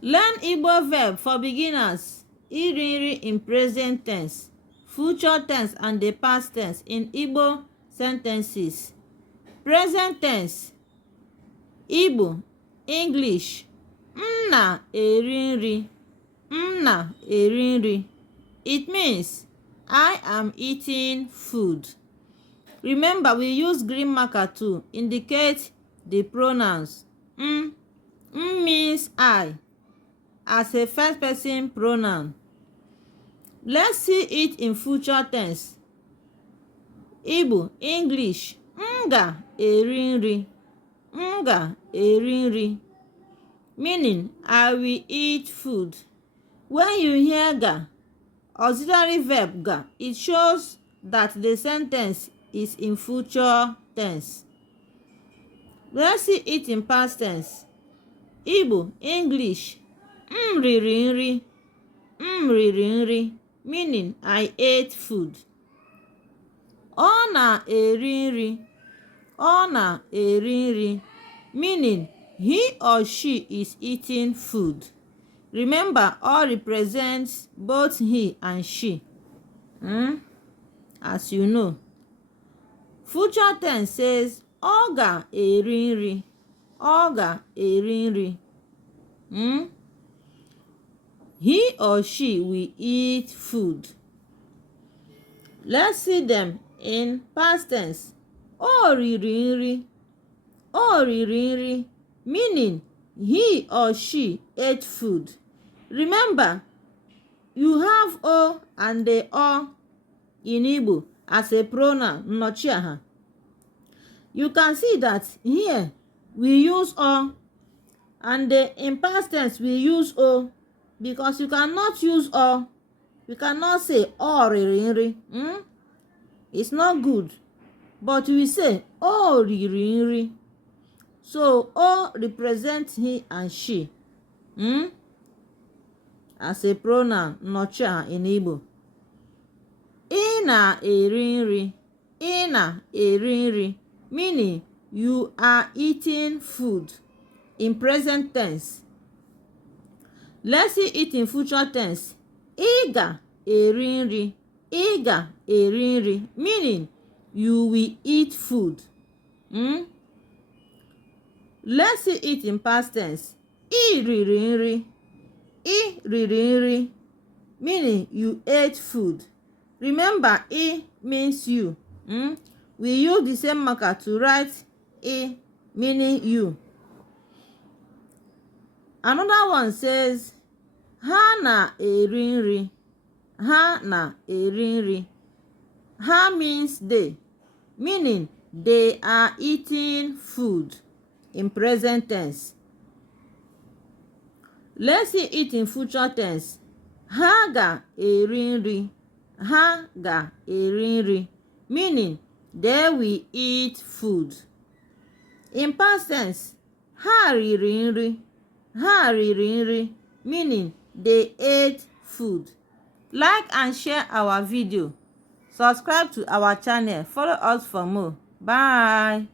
Learn Igbo verb for beginners. Iri nri in present tense, future tense and the past tense in Igbo sentences. Present tense. Igbo, English. M na-eri nri. M na-eri nri. It means I am eating food. Remember, we use green marker to indicate the pronouns. M means I as a first person pronoun. Let's see it in future tense. Igbo, English. M ga-eri nri. M ga-eri nri. Meaning, I will eat food. When you hear ga, auxiliary verb ga, it shows that the sentence is in future tense. Let's see it in past tense. Igbo, English. M riri nri. M riri nri. Meaning, I ate food. Ọ na-eri nri. Ọ na-eri nri. Meaning, he or she is eating food. Remember, all represents both he and she. As you know. Future tense says, ọ ga-eri nri. Ọ ga-eri nri. He or she will eat food. Let's see them in past tense. O riri nri. O riri nri. Meaning, he or she ate food. Remember, you have o and the o in Igbo as a pronoun, nnọchiaha. You can see that here we use o, and in past tense we use o, because you cannot use o. You cannot say o riri nri. It's not good. But we say o riri nri. So o represents he and she. As a pronoun, nnọchiaha in Igbo. Ị na-eri nri. Ị na-eri nri. Meaning, you are eating food. In present tense. Let's see it in future tense. Ị ga-eri nri. Ị ga-eri nri. Meaning, you will eat food. Let's see it in past tense. Ị riri nri. Ị riri nri. Meaning, you ate food. Remember, I means you. We use the same marker to write I, meaning you. Another one says, ha na-eri nri. Ha na-eri nri. Ha means they. Meaning, they are eating food. In present tense. Let's see it in future tense. Ha ga-eri nri. Ha ga-eri nri. Meaning, they will eat food. In past tense, ha riri nri. Ha riri nri. Meaning, they ate food. Like and share our video. Subscribe to our channel. Follow us for more. Bye.